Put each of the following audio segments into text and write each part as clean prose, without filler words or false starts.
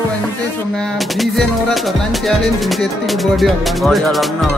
यस्तो भयो भने चाहिँ छुमा डिजे नौराजहरूलाई पनि च्यालेन्ज हुन्छ यतिको बडी हल्लाउनु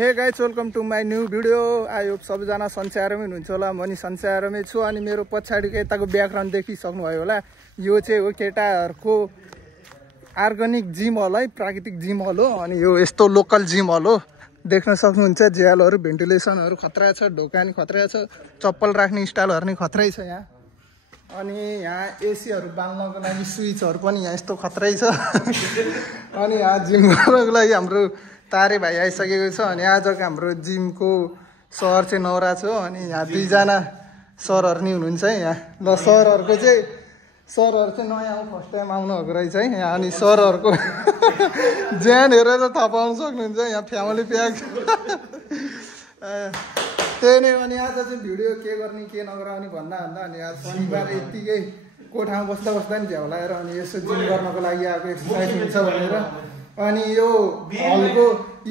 hey guys welcome to my new video. I hope सबैजना सन्चै आरामै हुनुहुन्छ होला। म नि सन्चै आरामै छु। अनि मेरो पछाडिको यताको ब्याकग्राउन्ड देखिसक्नुभयो होला। यो चाहिँ हो केटाहरूको अर्ग्यानिक जिम हल है, प्राकृतिक जिम हल हो। अनि यो यस्तो लोकल जिम हल हो, देख्न सक्नुहुन्छ। झ्यालहरू भेन्टिलेसनहरू खतरा छ, ढोका नि खतरा छ, चप्पल राख्ने स्टाइलहरू नि खतरै छ यहाँ। अनि यहाँ एसीहरू बाल्नको लागि स्विचहरू पनि यहाँ यस्तो खतरै छ। अनि यहाँ जिम गर्नको लागि हाम्रो तारे भाइ आइसकेको छ। अनि आजको हाम्रो जिमको सर चाहिँ नवराज हो। अनि यहाँ दुईजना सरहरू नि हुनुहुन्छ है यहाँ। ल सरहरूको चाहिँ नयाँ हो, फर्स्ट टाइम आउनुभएको रहेछ है यहाँ। अनि सरहरूको ज्यान हेरेर थाहा पाउन सक्नुहुन्छ यहाँ फ्यामिली प्याक। त्यही नै। अनि आज चाहिँ भिडियो के गर्ने के नगराउने भन्दा अनि आज शनिबार यत्तिकै कोठामा बस्दा नि झ्याउ लगाएर अनि यसो जिम गर्नको लागि आएको, एक्सर्साइज हुन्छ भनेर। अनि यो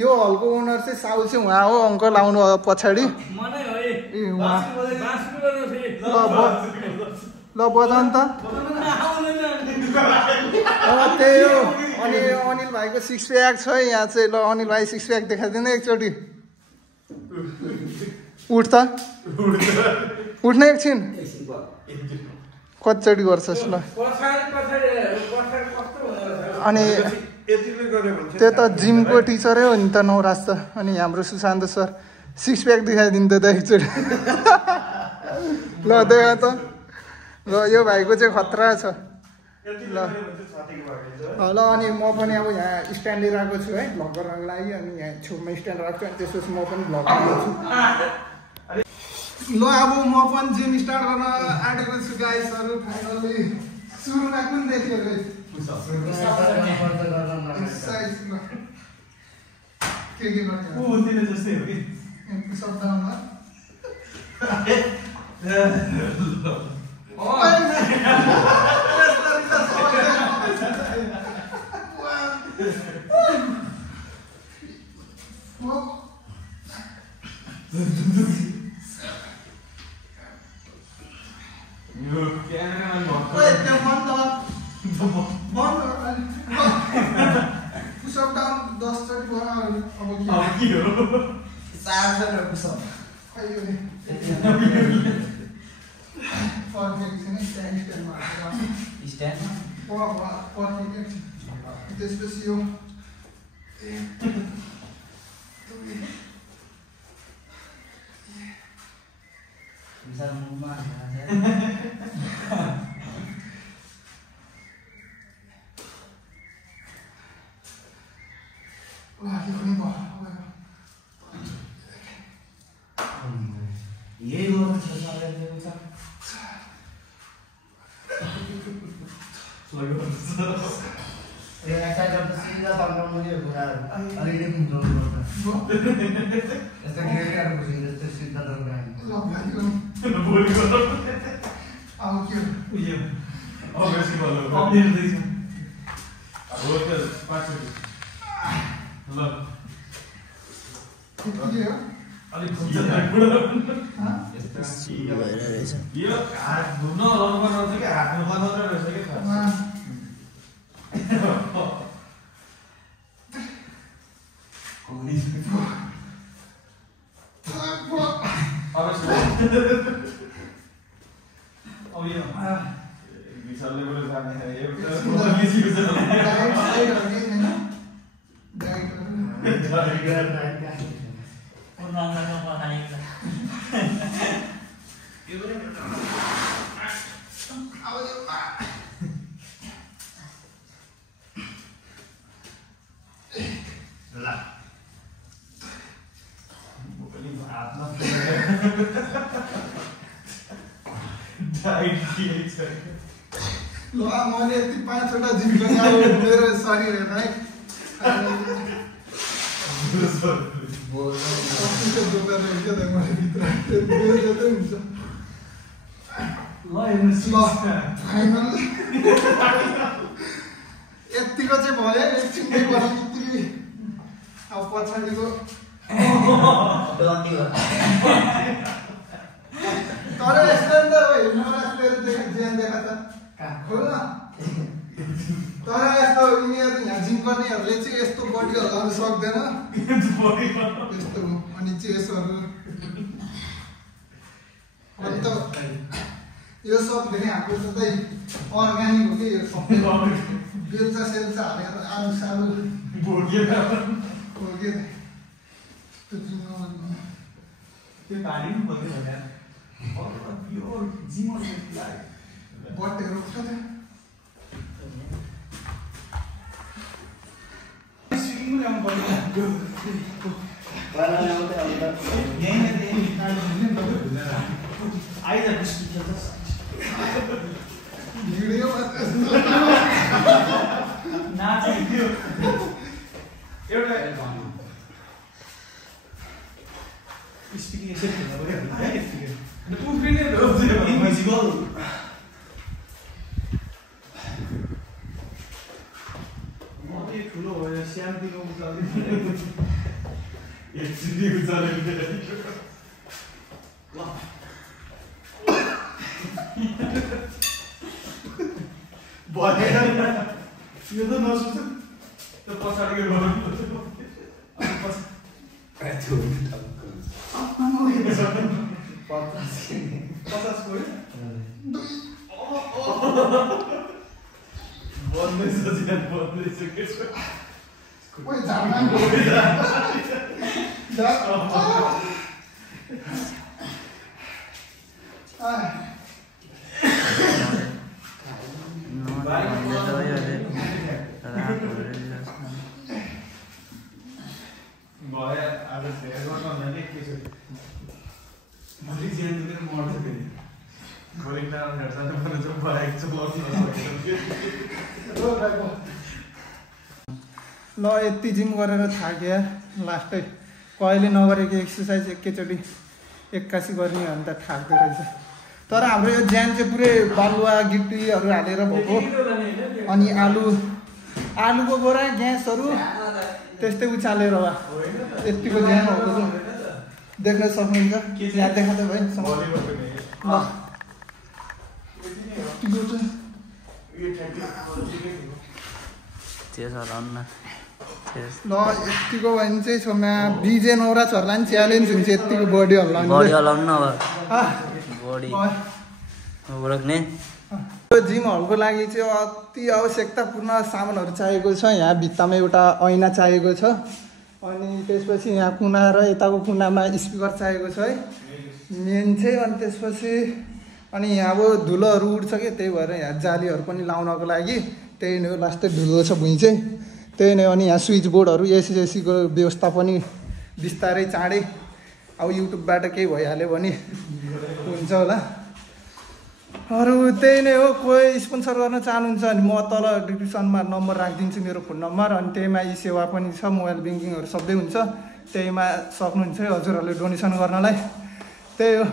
हलको ओनर चाहिँ साउ चाहिँ उहाँ हो, अङ्कल आउनु पछाडि। ल बजाउनु त। त्यही हो। अनि अनिल भाइको सिक्स प्याक छ है यहाँ चाहिँ। ल अनिल भाइ सिक्स प्याक देखाइदिनु एकचोटि। उठ त, उठ्ने एकछिन। कतिचोटि गर्छस् ल। अनि त्यो त जिमको टिचरै हो नि त नवराज त। अनि हाम्रो सुशान्त सर सिक्स प्याक देखाइदिनु त एकचोटि। ल देखा त। ल यो भाइको चाहिँ खतरा छ। ल ल अनि म पनि अब यहाँ स्ट्यान्ड लिइरहेको छु है भ्लग गर्नको लागि। अनि यहाँ छेउमा स्ट्यान्ड राख्छु, अनि त्यसपछि म पनि भ्लग गर्छु। ल अब म पनि जिम स्टार्ट गर्न आँटेको छु गाइसहरू। फाइनली सुरुमा कुन देख्यो रे एक्सर्साइज के गर्छ ओ तिले जस्तै हो कि पुसअप डाउनमा। पुसअप डाउन 10 चोटि भयो। अब के हो 4 चोटि पुसअप खैयो नि फर्केको छैन। स्ट्यान्डमा फर्केको। त्यसपछि यो ल मैले यति 5 वटा जिम गर्ने अब मेरो शरीर हेर्न है। यतिको चाहिँ भयो एकछिनमै बित्तिकै अब पछाडिको तर यस्तो नि त हेर्नु ज्यान देखा त खोल न तर यस्तो यिनीहरू यहाँ जिम गर्नेहरूले चाहिँ यस्तो बडी हल्लाउनु सक्दैन यस्तो अनि चेसहरू अन्त यो सब धेरै हाम्रो सधैँ अर्ग्यानिक हो कि यो सबै बेल्चा सेल्चा हालेर आलु सालु भोगेर त्यो पानी पनि बोल्दै भने प्योर जिमर बटेर छ सिकिङ ल्याउनु पर्यो आइज भिडियो नाच्यो एउटा स्पिकिङ यसरी उफ्रिने इन्भिजिबल ठुलो भयो स्यामतिको यो त नसुच त्यो पछाडि ल यति जिम गरेर थाक्यो लास्टै कहिले नगरेको एक्सर्साइज एकैचोटि 81 गर्ने हो भने त थाक्दो रहेछ तर हाम्रो यो ज्यान चाहिँ पुरै बालुवा गिट्टीहरू हालेर भएको अनि आलुको बोरा ग्यासहरू त्यस्तै उचालेर वा यतिको ज्यान भएको देख्न सक्नुहुन्छ यहाँ देखा त भाइ ल यतिको भने चाहिँ छोमा बिजे नौरा छोर्ला नि च्यालेन्ज हुन्छ यतिको बडी हल्लाउने जिमहरूको लागि चाहिँ अति आवश्यकतापूर्ण सामानहरू चाहिएको छ यहाँ भित्तामा एउटा ऐना चाहिएको छ अनि त्यसपछि यहाँ कुना र यताको कुनामा स्पिकर चाहिएको छ है मेन चाहिँ अनि त्यसपछि अनि यहाँ अब धुलोहरू उड्छ कि त्यही भएर यहाँ जालीहरू पनि लाउनको लागि त्यही नै हो लास्टै धुलो छ भुइँ चाहिँ त्यही नै हो अनि यहाँ स्विच बोर्डहरू एसीको व्यवस्था पनि बिस्तारै चाँडै अब युट्युबबाट केही भइहाल्यो भने हुन्छ होला अरू त्यही नै हो कोही स्पोन्सर गर्न चाहनुहुन्छ भने म तल डिस्क्रिप्सनमा नम्बर राखिदिन्छु मेरो फोन नम्बर अनि त्यहीमा यी सेवा पनि छ मोबाइल ब्याङ्किङहरू सबै हुन्छ त्यहीमा सक्नुहुन्छ है हजुरहरूले डोनेसन गर्नलाई त्यही हो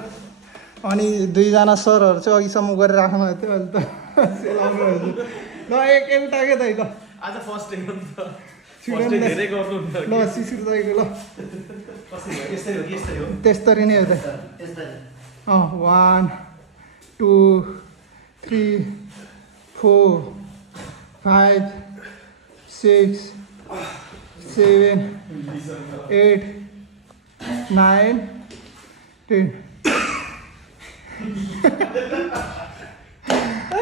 अनि दुईजना सरहरू चाहिँ अघिसम्म गरेर राख्नु भएको थियो अहिले त सेलाउनु ल एउटा के दाइ ल आज फर्स्ट डे हो नि त धेरै गर्नु ल शिशिर दाइको ल त्यस्तरी नै हो त 1 2 3 4 5 6 7 8 9 10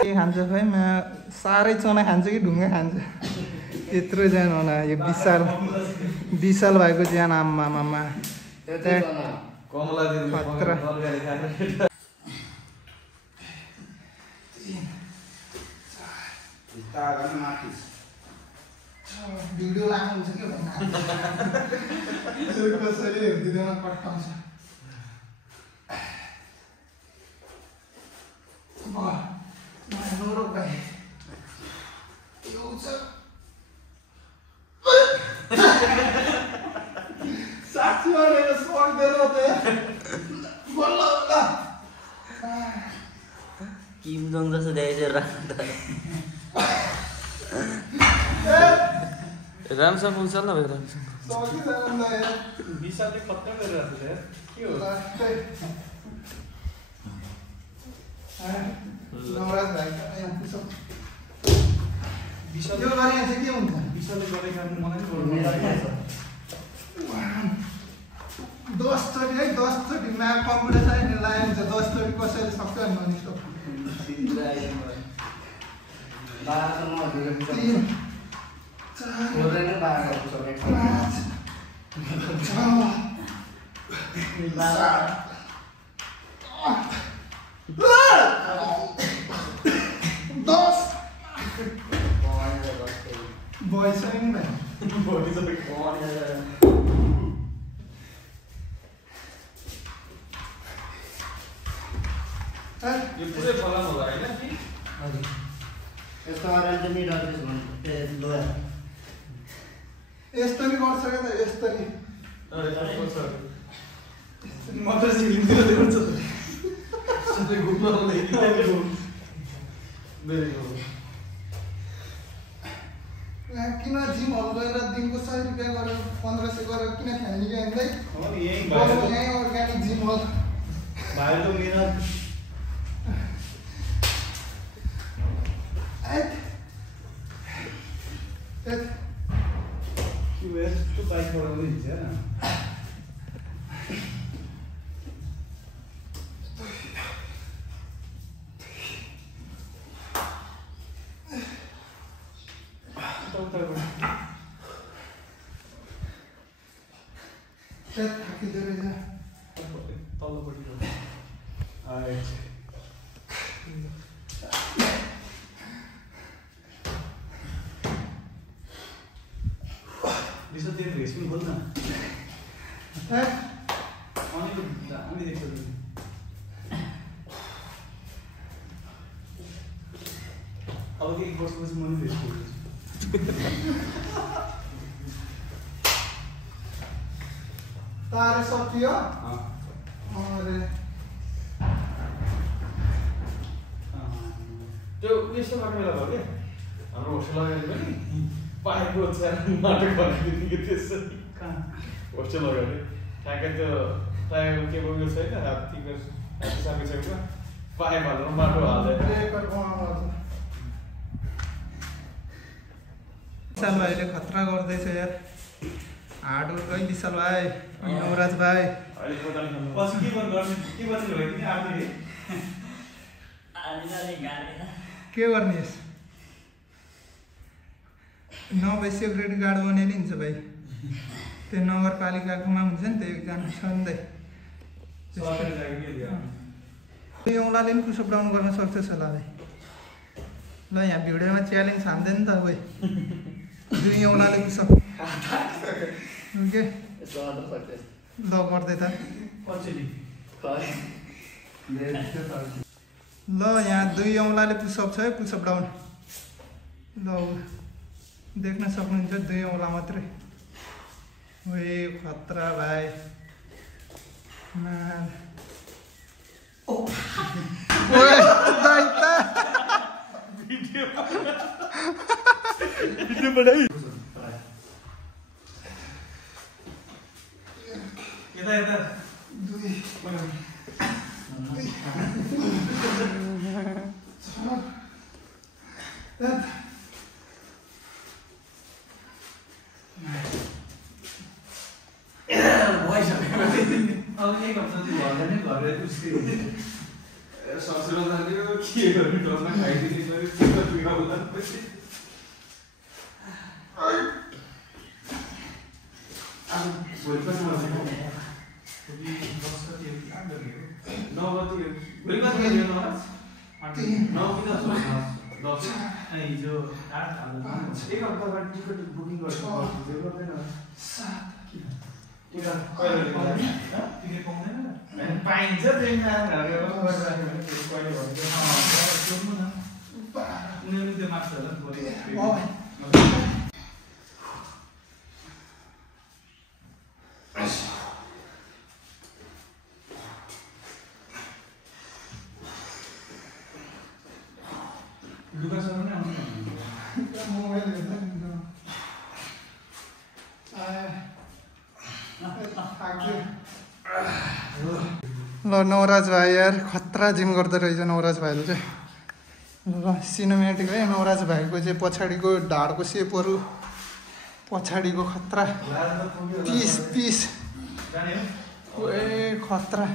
के खान्छ खै म साह्रै चना खान्छ कि ढुङ्गा खान्छ यत्रो ज्यान होला यो विशाल भएको ज्यान आमामा भिडियो लानुहुन्छ कि कसैले हेरिदिँदैन कट्टाउँछ सक्दैन किम जोङ जस्तो देखेको राम्रोसँग पुग्छ न भाइ विशालले खत्तम गरिरहेको छ यार के हो नवराज भाइ विशालले यो गरे यहाँ चाहिँ के हुन्छ विशालले गरेको काम मलाई नि गर्नु मन 10 चोटि है 10 चोटि म्याप कम्प्युटर छैन लायो भने 10 चोटि कसैले सक्छ नि मनिस यो पुरै फलाम होला हैन कि यस्तो नि गर्छ क्या त यस्तो नि म त सिलिङतिर देख्छु सबै घुम्न आउँदै किन जिमहरू गएर दिनको 100 रुपियाँ गरेर 1500 गरेर किन खाने कि हामीलाई हो नि यही अर्ग्यानिक जिम हो भाइ त मेरा कि वे तो बाइक बनाउने हुन्छ हैन दिस दिन रेस पनि बोल्न अनि हामी देख्छ अब के एक वर्षपछि म नि रेस बोल्छु तारे सकियो अरे त्यो यस्तो गर्ने बेला भयो के हाम्रो होस्टेल अगाडि पनि पाएको छ नाटक बनाइदिएको त्यसरी कहाँ होस्टेल अगाडि ठ्याक्कै त्यो टायर के बोकेको छैन हात्तीको हात्ती सापिसकेको पाए भनेर माटो हाल्दैन विशाल भाइले खतरा गर्दैछ यार हार्डवर्क है विशाल भाइ नवराज भाइ पछि के गर्ने के बच्नु भयो तिमी आर्मीले के गर्ने यस नभए सेक्युरिटी गार्ड बने नि हुन्छ भाइ त्यो नगरपालिकाकोमा हुन्छ नि त्यो एकजना सधैँ औँलाले पनि पुसअप डाउन गर्न सक्छस् होला भाइ ल यहाँ भिडियोमा च्यालेन्ज हान्दैन नि त भाइ 2 औँलाले पुसअप के ल गर्दै त ल यहाँ 2 औँलाले पुसअप छ है पुसअप डाउन ल देख्न सक्नुहुन्छ 2 औँला मात्रै ओए खतरा भाइ मान ओए दाइता भिडियो बनाइ यता 2 अब के गर्छ त्यो घरले नै घरले उसकै ससुरा जान्थ्यो के गर्नु डरमा खाइदिने गरी के गर्नु होला पछि अब भोलि पनि मलाई भोलि बस कति हो 9 बजे भोलि कति बजे हो 9 कि 10 हिजो 8 हाल्दा एक हप्ता अगाडि टिकट बुकिङ गर्छ गर्दैन 7 टिकट पाउँदैन पाइन्छ ट्रेनमा कहिले सोध्नु न उनीहरू त्यो मार्क्स होला दुःखसँग नै आउँछ मोबाइल हेर्दा नि ल नवराज भाइ यार खतरा जिम गर्दो रहेछ नवराज भाइले चाहिँ ल सिनेमेटिक है नवराज भाइको चाहिँ पछाडिको ढाडको सेपहरू पछाडिको खतरा पिस ए खतरा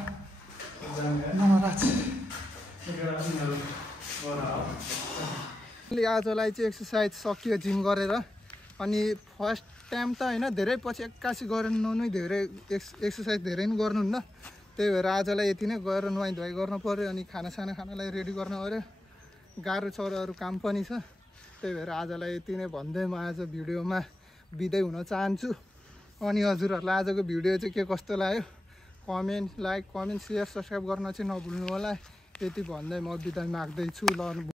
नवराज आजलाई चाहिँ एक्सर्साइज सकियो जिम गरेर अनि फर्स्ट टाइम त होइन धेरै पछि एक्कासी गरेर नै धेरै एक्सर्साइज धेरै नै गर्नुहुन्न त्यही भएर आजलाई यति नै गएर नुहाइ धुवाइ गर्नु पऱ्यो अनि खानालाई रेडी गर्नु पऱ्यो गाह्रो छ अरू काम पनि छ त्यही भएर आजलाई यति नै भन्दै म आज भिडियोमा बिदाइ हुन चाहन्छु अनि हजुरहरूलाई आजको भिडियो चाहिँ के कस्तो लाग्यो कमेन्ट सेयर सब्सक्राइब गर्न चाहिँ नभुल्नु होला यति भन्दै म बिदाइ माग्दैछु ल